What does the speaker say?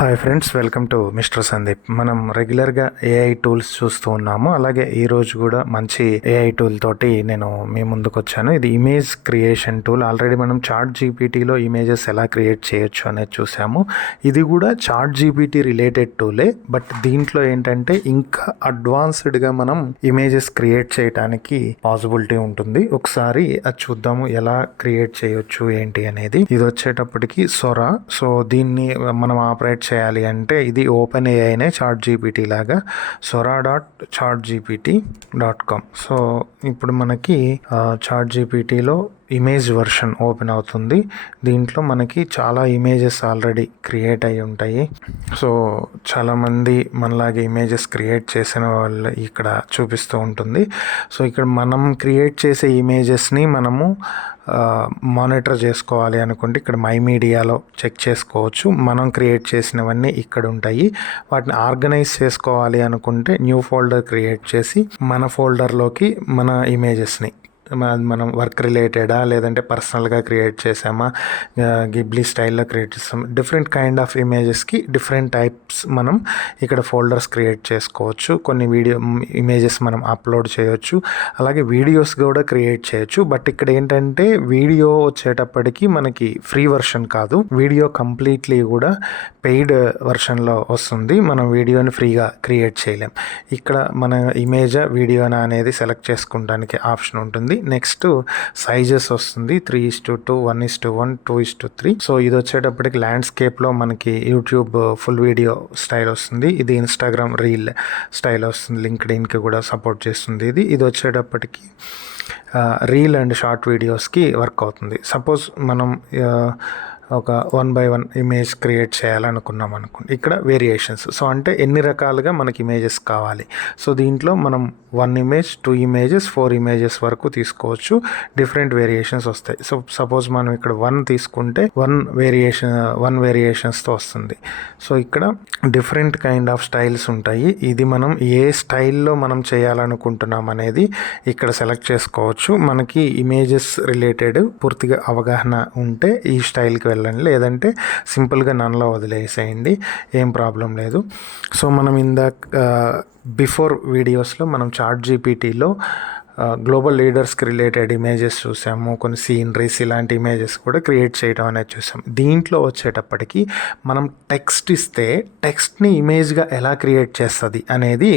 Hi friends, welcome to mister Sandeep. మనం రెగ్యులర్గా AI tools చూస్తూ ఉన్నాము. అలాగే ఈరోజు కూడా మంచి ఏఐ టూల్ తోటి నేను మీ ముందుకు వచ్చాను. ఇది ఇమేజ్ క్రియేషన్ టూల్. ఆల్రెడీ మనం చాట్ జీపీటీలో ఇమేజెస్ ఎలా క్రియేట్ చేయొచ్చు అనేది చూసాము. ఇది కూడా చాట్ జీపీటీ రిలేటెడ్ టూలే, బట్ దీంట్లో ఏంటంటే ఇంకా అడ్వాన్స్డ్గా మనం ఇమేజెస్ క్రియేట్ చేయడానికి పాసిబిలిటీ ఉంటుంది. ఒకసారి అది చూద్దాము ఎలా క్రియేట్ చేయొచ్చు ఏంటి అనేది. ఇది వచ్చేటప్పటికి సొరా. సో దీన్ని మనం ఆపరేట్ చేయాలి అంటే ఇది ఓపెన్ ఏఐనే చాట్ జీపీటీ లాగా sora.chatgpt.com. సో ఇప్పుడు మనకి చాట్ జీపీటీలో ఇమేజ్ వర్షన్ ఓపెన్ అవుతుంది. దీంట్లో మనకి చాలా ఇమేజెస్ ఆల్రెడీ క్రియేట్ అయి ఉంటాయి. సో చాలామంది మనలాగే ఇమేజెస్ క్రియేట్ చేసిన వాళ్ళు ఇక్కడ చూపిస్తూ ఉంటుంది. సో ఇక్కడ మనం క్రియేట్ చేసే ఇమేజెస్ని మనము మానిటర్ చేసుకోవాలి అనుకుంటే ఇక్కడ మై మీడియాలో చెక్ చేసుకోవచ్చు. మనం క్రియేట్ చేసినవన్నీ ఇక్కడ ఉంటాయి. వాటిని ఆర్గనైజ్ చేసుకోవాలి అనుకుంటే న్యూ ఫోల్డర్ క్రియేట్ చేసి మన ఫోల్డర్లోకి మన ఇమేజెస్ని మనం వర్క్ రిలేటెడా లేదంటే పర్సనల్గా క్రియేట్ చేసామా, గిబ్లీ స్టైల్లో క్రియేట్ చేసాము, డిఫరెంట్ కైండ్ ఆఫ్ ఇమేజెస్కి డిఫరెంట్ టైప్స్ మనం ఇక్కడ ఫోల్డర్స్ క్రియేట్ చేసుకోవచ్చు. కొన్ని ఇమేజెస్ మనం అప్లోడ్ చేయొచ్చు, అలాగే వీడియోస్ కూడా క్రియేట్ చేయొచ్చు. బట్ ఇక్కడ ఏంటంటే వీడియో వచ్చేటప్పటికి మనకి ఫ్రీ వర్షన్ కాదు, వీడియో కంప్లీట్లీ కూడా పెయిడ్ వర్షన్లో వస్తుంది. మనం వీడియోని ఫ్రీగా క్రియేట్ చేయలేం. ఇక్కడ మన ఇమేజా వీడియోనా అనేది సెలెక్ట్ చేసుకోవడానికి ఆప్షన్ ఉంటుంది. నెక్స్ట్ సైజెస్ వస్తుంది 3:2, 1:1, 2:3. సో ఇది వచ్చేటప్పటికి ల్యాండ్స్కేప్లో మనకి యూట్యూబ్ ఫుల్ వీడియో స్టైల్ వస్తుంది. ఇది ఇన్స్టాగ్రామ్ రీల్ స్టైల్ వస్తుంది. లింక్డ్ఇన్కి కూడా సపోర్ట్ చేస్తుంది. ఇది వచ్చేటప్పటికి రీల్ అండ్ షార్ట్ వీడియోస్కి వర్క్ అవుతుంది. సపోజ్ మనం ఒక 1:1 ఇమేజ్ క్రియేట్ చేయాలనుకున్నాం అనుకోండి. ఇక్కడ వేరియేషన్స్, సో అంటే ఎన్ని రకాలుగా మనకి ఇమేజెస్ కావాలి. సో దీంట్లో మనం 1 ఇమేజ్, 2 ఇమేజెస్, 4 ఇమేజెస్ వరకు తీసుకోవచ్చు. డిఫరెంట్ వేరియేషన్స్ వస్తాయి. సో సపోజ్ మనం ఇక్కడ 1 తీసుకుంటే 1 వేరియేషన్స్తో వస్తుంది. సో ఇక్కడ డిఫరెంట్ కైండ్ ఆఫ్ స్టైల్స్ ఉంటాయి. ఇది మనం ఏ స్టైల్లో మనం చేయాలనుకుంటున్నాం అనేది ఇక్కడ సెలెక్ట్ చేసుకోవచ్చు. మనకి ఇమేజెస్ రిలేటెడ్ పూర్తిగా అవగాహన ఉంటే ఈ స్టైల్కి వెళ్ళండి, లేదంటే సింపుల్గా నన్లో వదిలేసేయండి, ఏం ప్రాబ్లం లేదు. సో మనం బిఫోర్ వీడియోస్లో మనం చాట్ జీపీటీలో గ్లోబల్ లీడర్స్కి రిలేటెడ్ ఇమేజెస్ చూసాము, కొన్ని సీనరీస్ ఇలాంటి ఇమేజెస్ కూడా క్రియేట్ చేయడం అనేది చూసాము. దీంట్లో వచ్చేటప్పటికి మనం టెక్స్ట్ ఇస్తే టెక్స్ట్ని ఇమేజ్గా ఎలా క్రియేట్ చేస్తుంది అనేది